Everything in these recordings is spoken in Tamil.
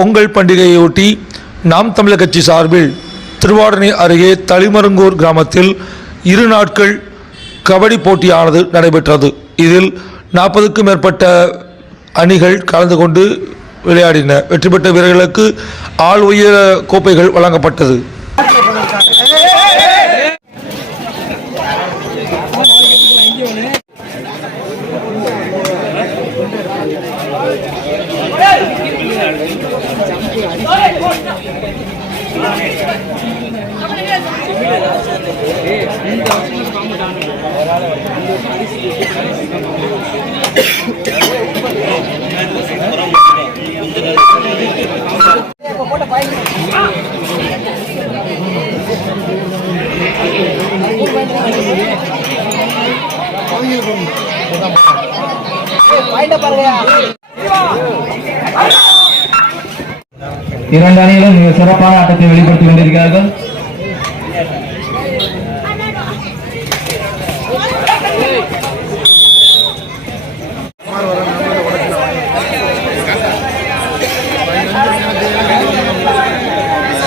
பொங்கல் பண்டிகையொட்டி நாம் தமிழர் கட்சி சார்பில் திருவாடனை அருகே தளிமருங்கூர் கிராமத்தில் இரு நாட்கள் கபடி போட்டியானது நடைபெற்றது. இதில் நாற்பதுக்கும் மேற்பட்ட அணிகள் கலந்து கொண்டு விளையாடின. வெற்றி பெற்ற வீரர்களுக்கு ஆள் உயர கோப்பைகள் வழங்கப்பட்டது. பாருங்க. இரண்டு அணிகளும் மிக சிறப்பான ஆட்டத்தை வெளிப்படுத்திக் கொண்டிருக்கிறார்கள்.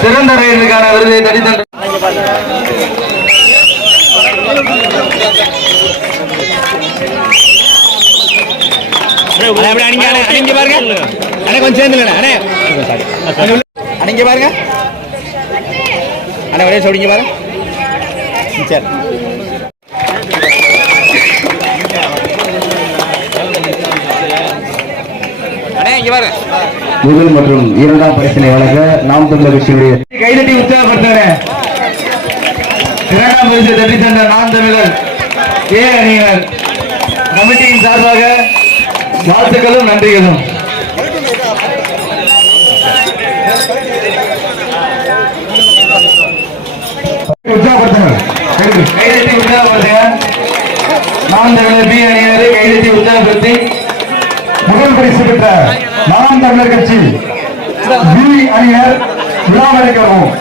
சிறந்த ரயிலுக்கான விருதை தடித்தன்று அடிங்க, பாருங்க. அண்ணே கொஞ்சம் சேர்ந்துலண்ணே அண்ணே. அடிங்க பாருங்க. அண்ணே ஒரே சொல்லிங்க பாருங்க. ம், சரி. அண்ணே இங்க பாருங்க. முதல் மற்றும் இரண்டாம் பரிசினை வழங்க நாம் தமிழர் கட்சியுடைய கைதட்டி உற்சாகப்படுத்துகிறேன். இரண்டாம் பரிசு தட்டி தந்த நாம் தமிழர் ஏ அணியினர். கமிட்டியின் சார்பாக வாழ்த்துக்களும் நன்றிகளும். உற்சாகப்படுத்துங்கள். கைதட்டி உற்சாகப்படுத்துங்க. நாம் தமிழர் பி அணியினரை கைதட்டி உற்சாகப்படுத்தி முதல் பரிசு பெற்ற நாம் தமிழர் கட்சி பி அணியர் விழாவளிக்கவும்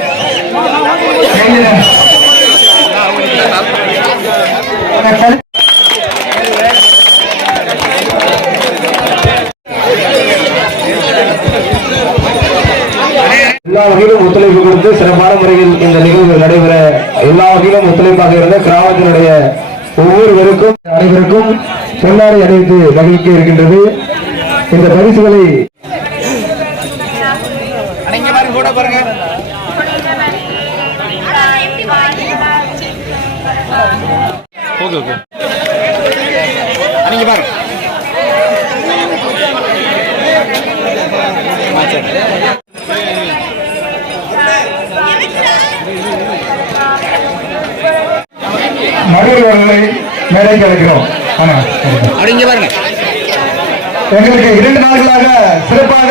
எல்லா வகையிலும் ஒத்துழைப்பு கொடுத்து சிறப்பான முறையில் இந்த நிகழ்வு நடைபெற எல்லா வகையிலும் ஒத்துழைப்பாக இருந்த கிராமத்தினுடைய ஒவ்வொருவருக்கும் அனைவருக்கும் பொன்னாடை அணிவித்து மகிழ்ச்சி இருக்கின்றது. இந்த பரிசுகளை ஓகே ஓகே. பாருங்க ஆ, சரி நடுவர்களை மேடைக்கு அழைக்கிறோம் எங்களுக்கு இரண்டு நாட்களாக சிறப்பாக